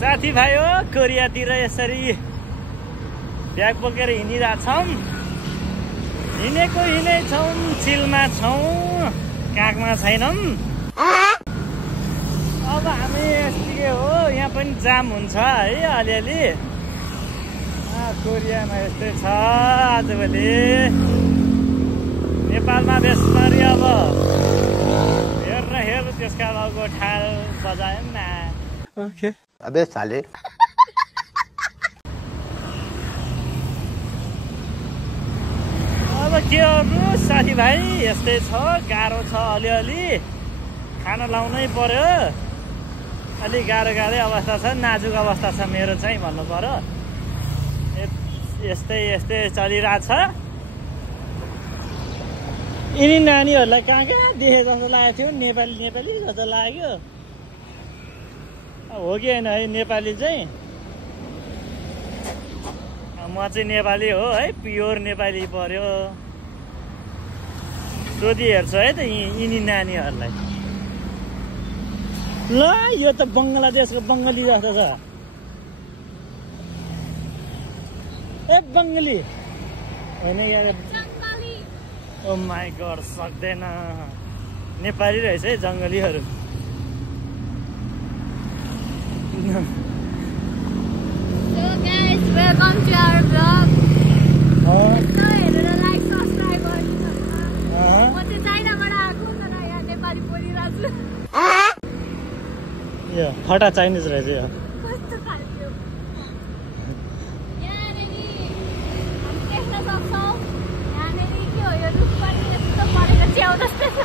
साथीभाइ हो कोरियातिर यसरी ब्याग बोकेर हिँडिरहेछौँ। हिँडेको हिँडेछौँ, चिलमा छौँ, कागमा छैनौँ। अब हामी यतिकै हो, यहाँ पनि जाम हुन्छ है अलिअलि। कोरियामा यस्तै छ आजभोलि। नेपालमा बेसरी अब हेर न हेर त्यसका लगको ठाल बजायो न। ओके अबे साले। अब के गर्नु साथीभाइ, यस्तै छ, गाह्रो छ अलिअलि। खाना लाउनै पर्यो। अलिक गाह्रो अवस्था छ, नाजुक अवस्था छ मेरो चाहिँ भन्नु पर्यो। यस्तै चलिरहेछ। यिनी नानीहरूलाई कहाँ देखे जस्तो लागेको थियो, नेपाली जस्तो लाग्यो। हो कि होइन है नेपाली चाहिँ? म चाहिँ नेपाली हो है, प्योर नेपाली पर्यो। सोधी हेर्छु है त यिनी नानीहरूलाई। ल यो त बङ्गलादेशको बङ्गाली जस्तो छ। ए बङ्गाली होइन यहाँ। ओ माई गड, सक्दैन। नेपाली रहेछ है जङ्गलीहरू। So guys, welcome to our vlog. So हेरेर लाइक सब्स्क्राइब गरिदिनुहोस् न। म चाहिँ चाइनाबाट आएको तर यहाँ नेपाली बोलिरहेछु। यो फटा चाइनिज रहेछ यो। कस्तो खालको यहाँनिर हामी देख्न सक्छौँ। यहाँनिर के हो, यो रुख पनि यस्तो परेको च्याउ जस्तै छ।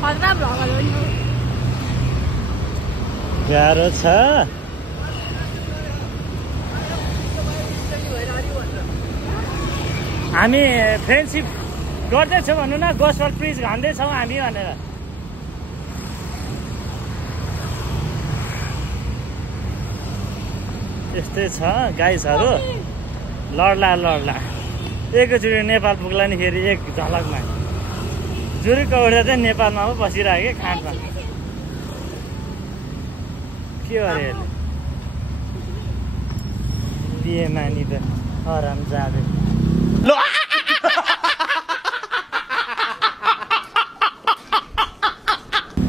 खतरा भ्लगर हो नि। गाह्रो छ। हामी फ्रेन्डसिप गर्दैछौँ भन्नु न, गोस्पल प्रिज भन्दैछौँ हामी भनेर। यस्तै छ गाइसहरू। लड्ला एकैचोटि नेपाल पुग्ला नि फेरि एक झलकमा। जुरुको उठेर चाहिँ नेपालमा पो बसिरहेको खाँदमा। के अरे बिहे मानी त आराम जाँदै।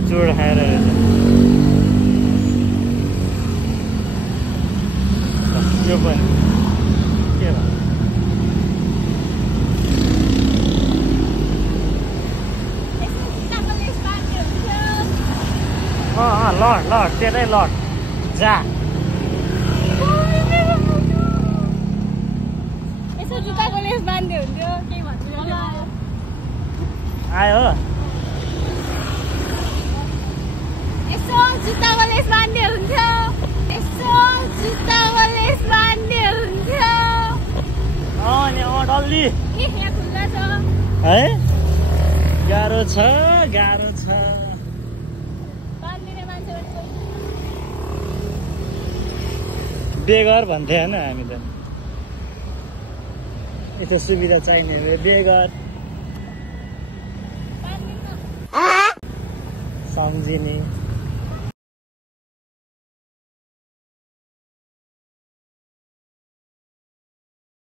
चोड खाएर रहेछ यो पनि। के भयो लड त्यतै लड जा। यसो जुत्ताको लेस बाँध्दै हुन्थ्यो, केही भन्दैन। आयो यसो जुत्ताको लेस बाँध्दै हुन्थ्यो। डल्ली यहाँ खुल्ला छ है। गाह्रो छ। बाँधिने मान्छे बेगर भन्थे होइन हामी त। यस्तो सुविधा चाहिने बेगर सम्झिने।